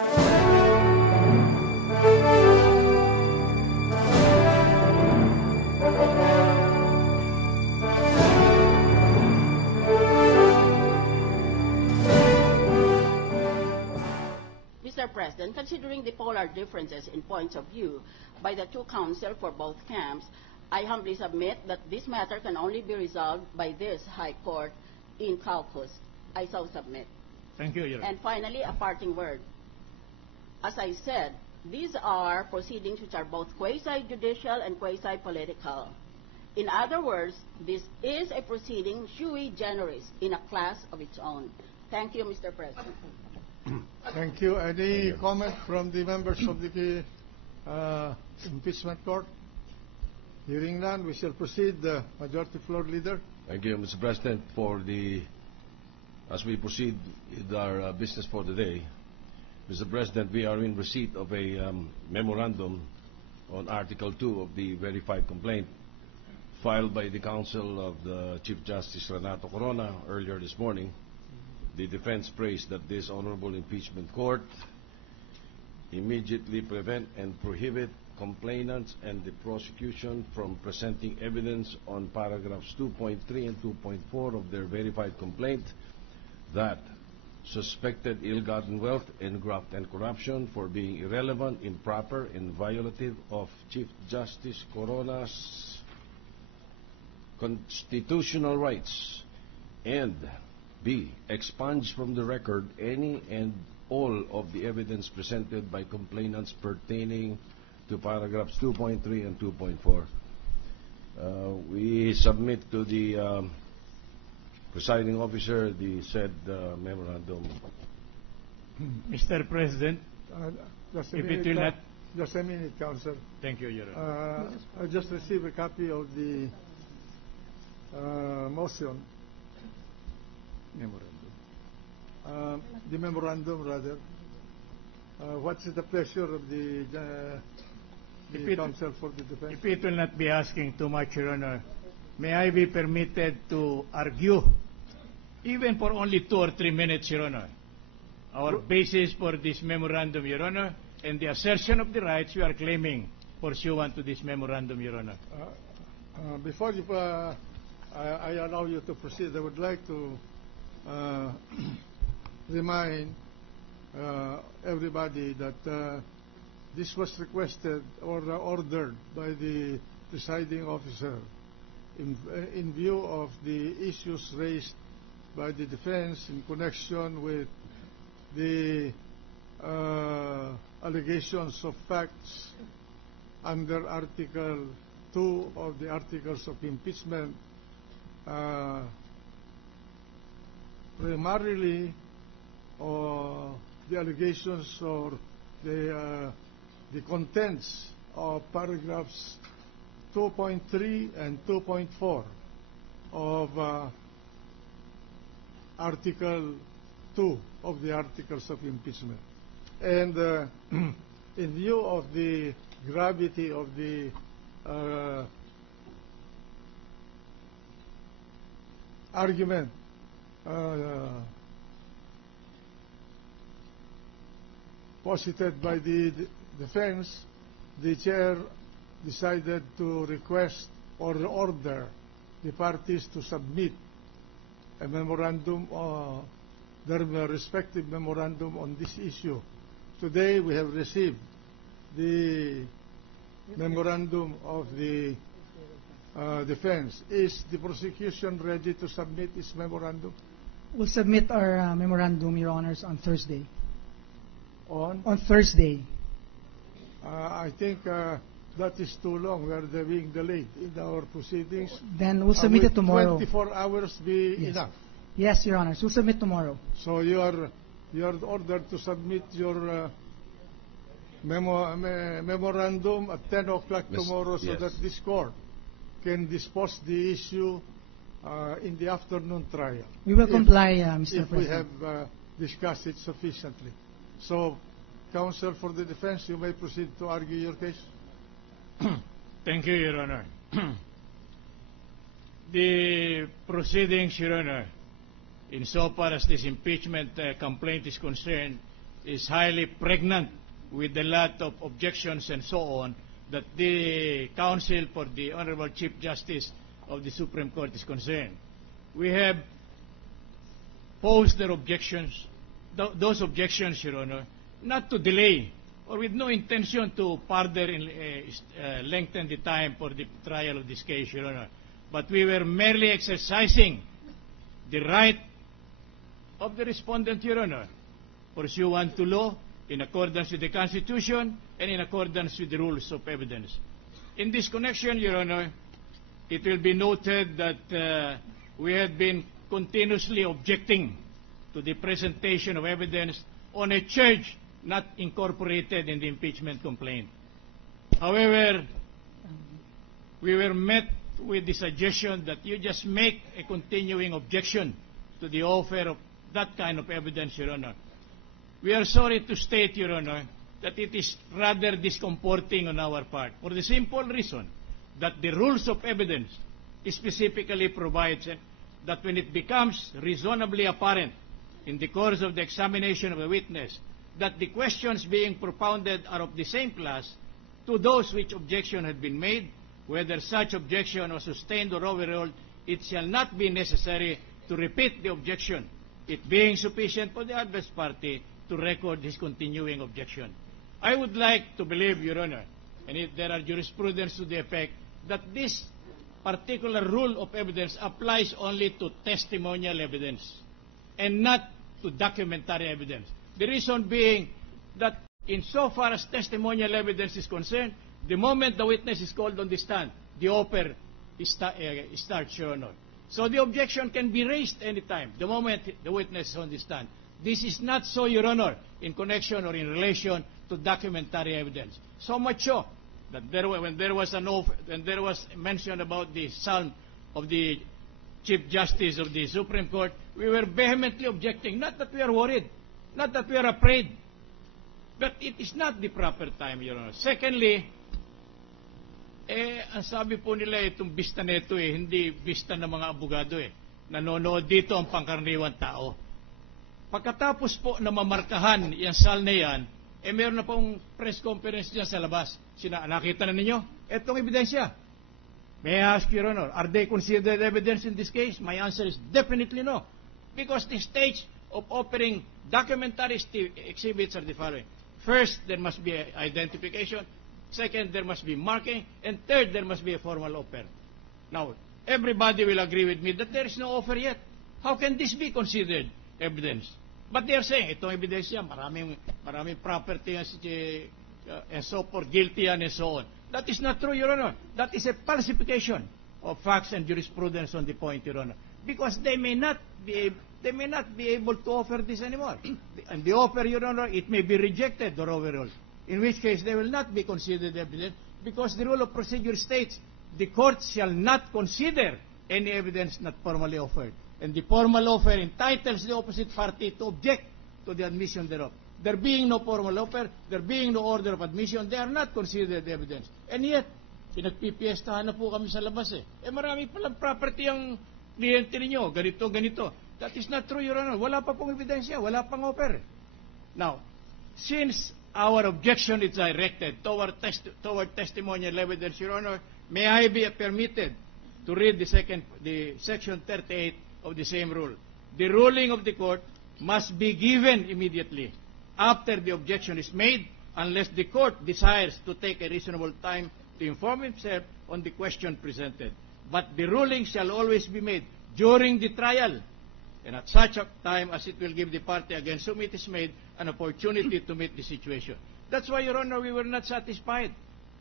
Mr. President, considering the polar differences in points of view by the two counsel for both camps, I humbly submit that this matter can only be resolved by this High Court in caucus. I so submit. Thank you, Your Honor. And finally, a parting word. As I said, these are proceedings which are both quasi-judicial and quasi-political. In other words, this is a proceeding sui generis in a class of its own. Thank you, Mr. President. Thank you. Any comment from the members of the impeachment court? Hearing none, we shall proceed. The Majority Floor Leader. Thank you, Mr. President. As we proceed with our business for the day, Mr. President, we are in receipt of a memorandum on Article 2 of the verified complaint filed by the counsel of the Chief Justice Renato Corona earlier this morning. The defense praised that this honorable impeachment court immediately prevent and prohibit complainants and the prosecution from presenting evidence on paragraphs 2.3 and 2.4 of their verified complaint that suspected ill-gotten wealth and graft and corruption for being irrelevant, improper, and violative of Chief Justice Corona's constitutional rights, and B, expunge from the record any and all of the evidence presented by complainants pertaining to paragraphs 2.3 and 2.4. We submit to the presiding officer the said memorandum. Mr. President, Just a if minute, it will not... just a minute, Counsel. Thank you, Your Honor. I just received a copy of the motion. The memorandum, rather. What's the pleasure of the counsel for the defense? If it will not be asking too much, Your Honor, may I be permitted to argue, even for only 2 or 3 minutes, Your Honor, our basis for this memorandum, Your Honor, and the assertion of the rights we are claiming pursuant to this memorandum, Your Honor. Before I allow you to proceed, I would like to remind everybody that this was requested or ordered by the presiding officer in view of the issues raised by the defense in connection with the allegations of facts under Article 2 of the Articles of Impeachment, primarily the allegations or the contents of paragraphs 2.3 and 2.4 of Article 2 of the Articles of Impeachment. And in view of the gravity of the argument posited by the defense, the chair decided to request or order the parties to submit a memorandum, their respective memorandum on this issue. Today we have received the memorandum of the defense. Is the prosecution ready to submit its memorandum? We'll submit our memorandum, Your Honors, on Thursday. On Thursday. I think that is too long. We are being delayed in our proceedings. Then we'll submit it tomorrow. 24 hours be enough? Yes, Your Honors. We'll submit tomorrow. So you are ordered to submit your memorandum at 10 o'clock tomorrow, so that this court can dispose the issue in the afternoon trial. We will comply, Mr. President. If we have discussed it sufficiently. So, counsel for the defense, you may proceed to argue your case. Thank you, Your Honor. The proceedings, Your Honor, insofar as this impeachment complaint is concerned, is highly pregnant with a lot of objections and so on, that the counsel for the Honorable Chief Justice of the Supreme Court is concerned. We have posed their objections, those objections, Your Honor, not to delay or with no intention to further lengthen the time for the trial of this case, Your Honor, but we were merely exercising the right of the respondent, Your Honor, pursuant to law, in accordance with the Constitution, and in accordance with the rules of evidence. In this connection, Your Honor, it will be noted that we have been continuously objecting to the presentation of evidence on a charge not incorporated in the impeachment complaint. However, we were met with the suggestion that you just make a continuing objection to the offer of that kind of evidence, Your Honor. We are sorry to state, Your Honor, that it is rather discomforting on our part, for the simple reason that the rules of evidence specifically provides that when it becomes reasonably apparent in the course of the examination of a witness that the questions being propounded are of the same class to those which objection had been made, whether such objection was sustained or overruled, it shall not be necessary to repeat the objection, it being sufficient for the adverse party to record his continuing objection. I would like to believe, Your Honor, and if there are jurisprudence to the effect, that this particular rule of evidence applies only to testimonial evidence and not to documentary evidence. The reason being that insofar as testimonial evidence is concerned, the moment the witness is called on the stand, the offer starts, Your Honor. So the objection can be raised anytime, the moment the witness is on the stand. This is not so, Your Honor, in connection or in relation to documentary evidence. So much so that when there was mention about the psalm of the Chief Justice of the Supreme Court, we were vehemently objecting. Not that we are worried, not that we are afraid, but it is not the proper time, Your Honor. Secondly, ang sabi po nila itong bista nito hindi bista ng mga abogado Nanonood dito ang pangkaraniwang tao. Pagkatapos po na mamarkahan yung sal na yan, meron na pong press conference dyan sa labas. Nakita na ninyo? Etong ebidensya. May I ask, Your Honor, are they considered evidence in this case? My answer is definitely no. Because the stage of offering documentary exhibits are the following. First, there must be identification. Second, there must be marking. And third, there must be a formal offer. Now, everybody will agree with me that there is no offer yet. How can this be considered evidence? But they are saying, itong evidence yan, maraming property and so forth, guilty and so on. That is not true, Your Honor. That is a falsification of facts and jurisprudence on the point, Your Honor. Because they may not be able to offer this anymore. And the offer, Your Honor, it may be rejected or overruled. In which case, they will not be considered evidence because the rule of procedure states the court shall not consider any evidence not formally offered. And the formal offer entitles the opposite party to object to the admission thereof. There being no formal offer, there being no order of admission, they are not considered evidence. And yet, pinagpipiestahan na po kami sa labas marami palang property ang kliyente ninyo, ganito. That is not true, Your Honor. Wala pa pong ebidensya, wala pang offer. Now, since our objection is directed toward testimonial evidence, Your Honor, may I be permitted to read the section 38 of the same rule. The ruling of the court must be given immediately after the objection is made unless the court desires to take a reasonable time to inform himself on the question presented. But the ruling shall always be made during the trial and at such a time as it will give the party against whom it is made an opportunity to meet the situation. That's why, Your Honor, we were not satisfied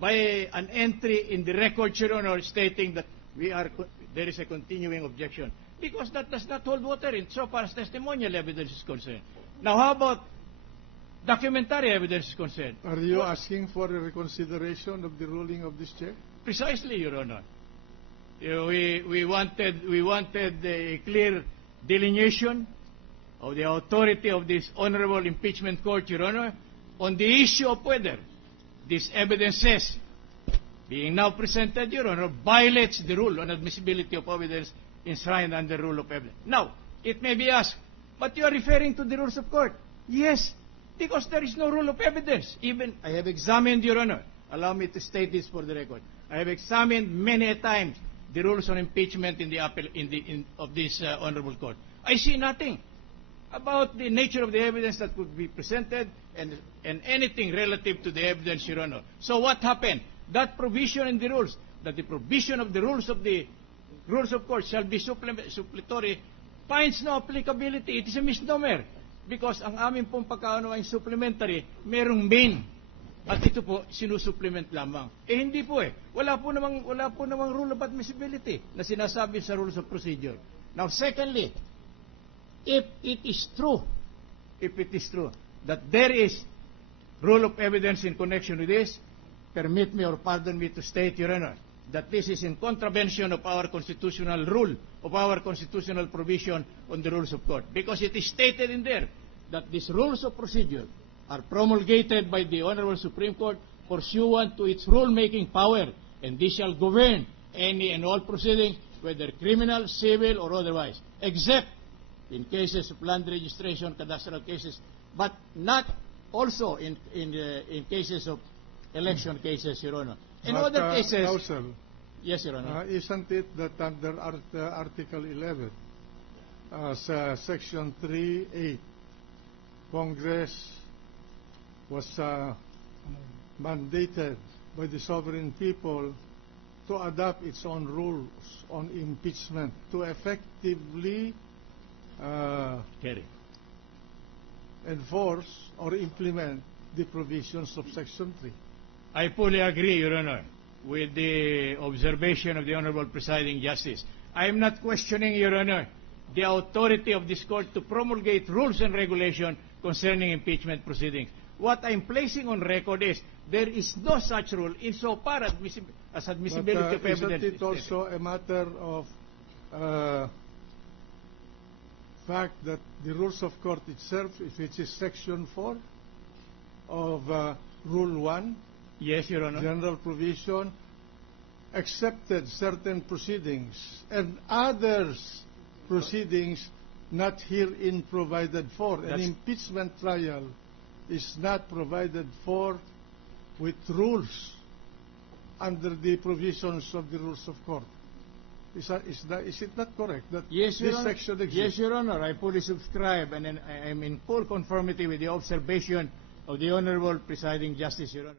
by an entry in the record, Your Honor, stating that there is a continuing objection. Because that does not hold water in so far as testimonial evidence is concerned. Now, how about documentary evidence is concerned? Are you asking for a reconsideration of the ruling of this chair? Precisely, Your Honor. We wanted a clear delineation of the authority of this Honorable Impeachment Court, Your Honor, on the issue of whether this evidence being now presented, Your Honor, violates the rule on admissibility of evidence enshrined under rule of evidence. Now, it may be asked, but you are referring to the rules of court. Yes, Because there is no rule of evidence. Even I have examined, Your Honor, allow me to state this for the record. I have examined many a times the rules on impeachment of this honorable court. I see nothing about the nature of the evidence that could be presented and anything relative to the evidence, Your Honor. So what happened? That provision in the rules, that the provision of the rules of court shall be suppletory, finds no applicability. It is a misnomer. Because ang aming pong pagkaunawa yung supplementary, merong main. At ito po, sinusupplement lamang. Hindi po eh. Wala po namang rule of admissibility na sinasabi sa rules of procedure. Now, secondly, if it is true that there is rule of evidence in connection with this, permit me or pardon me to state, Your Honor, that this is in contravention of our constitutional rule, of our constitutional provision on the rules of court. Because it is stated in there that these rules of procedure are promulgated by the Honorable Supreme Court pursuant to its rule-making power, and this shall govern any and all proceedings, whether criminal, civil, or otherwise, except in cases of land registration, cadastral cases, but not also in cases of election cases, Your Honor. In But, other cases... Counsel, yes, Your Honor. isn't it that under Article 11, Section 3.8, Congress was mandated by the sovereign people to adopt its own rules on impeachment to effectively Carry. enforce or implement the provisions of Section 3. I fully agree, Your Honor, with the observation of the Honorable Presiding Justice. I am not questioning, Your Honor, the authority of this court to promulgate rules and regulation concerning impeachment proceedings. What I'm placing on record is there is no such rule insofar as admissibility of evidence. Isn't it also a matter of fact that the rules of court itself, if it is Section 4 of Rule 1, Yes, Your Honor. general provision, accepted certain proceedings and others proceedings not herein provided for. An impeachment trial is not provided for with rules under the provisions of the rules of court. Is it not correct that Yes, Your this Honor. section exists? Yes, Your Honor. I fully subscribe, and I am in full conformity with the observation of the Honorable Presiding Justice, Your Honor.